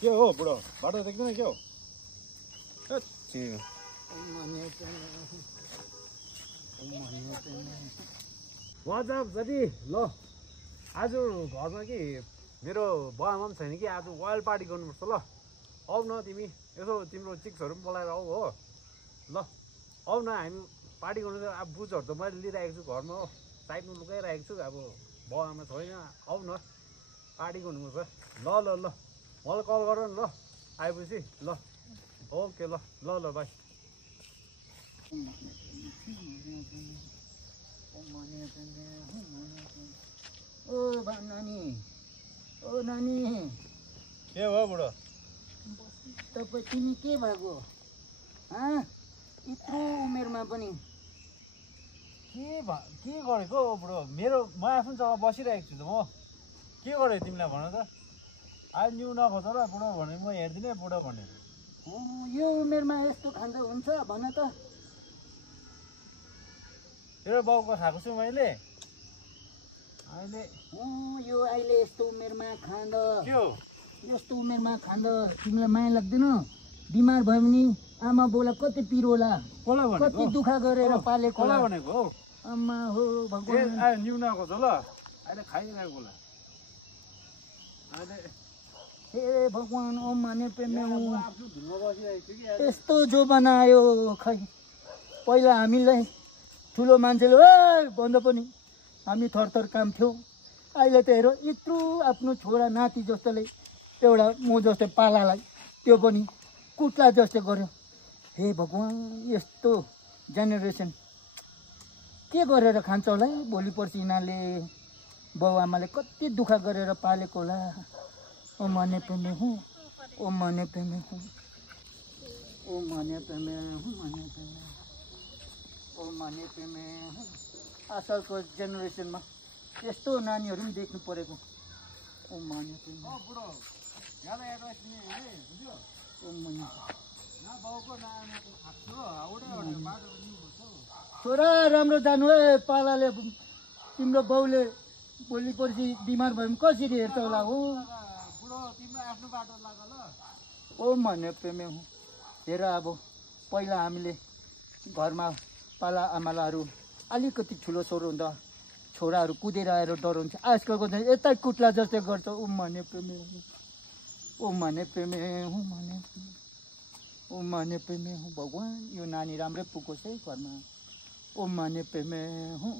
के हो बुढो बाटो देख्दैन के हो वाजब साथी ल आज घरमा कि मेरो बुवाआमा पनि छैन कि आज वाइल पार्टी गर्नुपर्छ ल आऊ न तिमी यसो तिम्रो चिक्सहरू पनि बोलाएर आऊ हो ल आऊ न हामी पार्टी गर्नु अब बुझहरू त मैले लिइरहेको छु घरमा हो साइडमा लुकाइरहेको छु अब बुवाआमा छैन आऊ न पार्टी गर्नुपर्छ ल ल ल मलाई कल गर न ल आएपछि ल ओके ल ल ल बाई ओ नानी ओ नानी के हो बुढो तपाईँ तिमी के भएको यत्रो उमेरमा पनि के गरेको बुढो मेरो म आफ्नो जग्गा बसिरहेको छु त म के गरेँ तिमीलाई भन त आज न्यु नखोज र बुढो भने म हेर्दिनँ बुढो भने यो उमेरमा यस्तो खाँदा हुन्छ भन त तेरो बाउको खाएको छु मैले अहिले यो अहिले यस्तो उमेरमा खाँदा के हो यस्तो उमेरमा खाँदा तिमीलाई माया लाग्दैन बिमार भयो भने आमा बाउलाई कति पिरो होला कति दुःख गरेर पालेको होला भनेको हौ आमा हो भगवान न्यु नखोज ल अहिले खाइरहेको होला अहिले हे भगवान ओम माने प्रेमे यस्तो जो बनायो खै पहिला हामीलाई ठुलो मान्छेले भन्दा पनि हामी थरथर काम थियो अहिले त हेर यत्रो आफ्नो छोरा नाति जस्तोले एउटा म जस्तै पालालाई त्यो पनि कुट्ला जस्तो गर्यो हे भगवान यस्तो जेनेरेसन के गरेर खान्छ होला है भोलि पर्सि यिनीहरूले बाउ आमाले कति दुःख गरेर पालेको होला ओ माने प्रेमे हुँ ओ माने प्रेमे हुँ ओ माने प्रेमे हुँ माने प्रेमे ओ माने प्रेमे हुँ आजकलको जेनेरेसनमा यस्तो नानीहरू पनि देख्नु परेको ओ माने प्रेमे ओ माने छोरा राम्रो जानु है पालाले तिम्रो बाउले भोलि पर्सि बिमार भयो भने कसरी हेर्छ होला हो ओ माने प्रेमे हुँ हेर अब पहिला हामीले घरमा पाला आमालाहरू अलिकति ठुलो छोरो हुँदा छोराहरू कुदेर आएर डराउँछ आजकलको चाहिँ यता कुट्ला जस्तै गर्छ ओ माने प्रेमे ओ माने प्रेमे हुँ माने ओ माने प्रेमे हुँ भगवान यो नानी राम्रै पुगोस् है घरमा ओ माने प्रेमे हुँ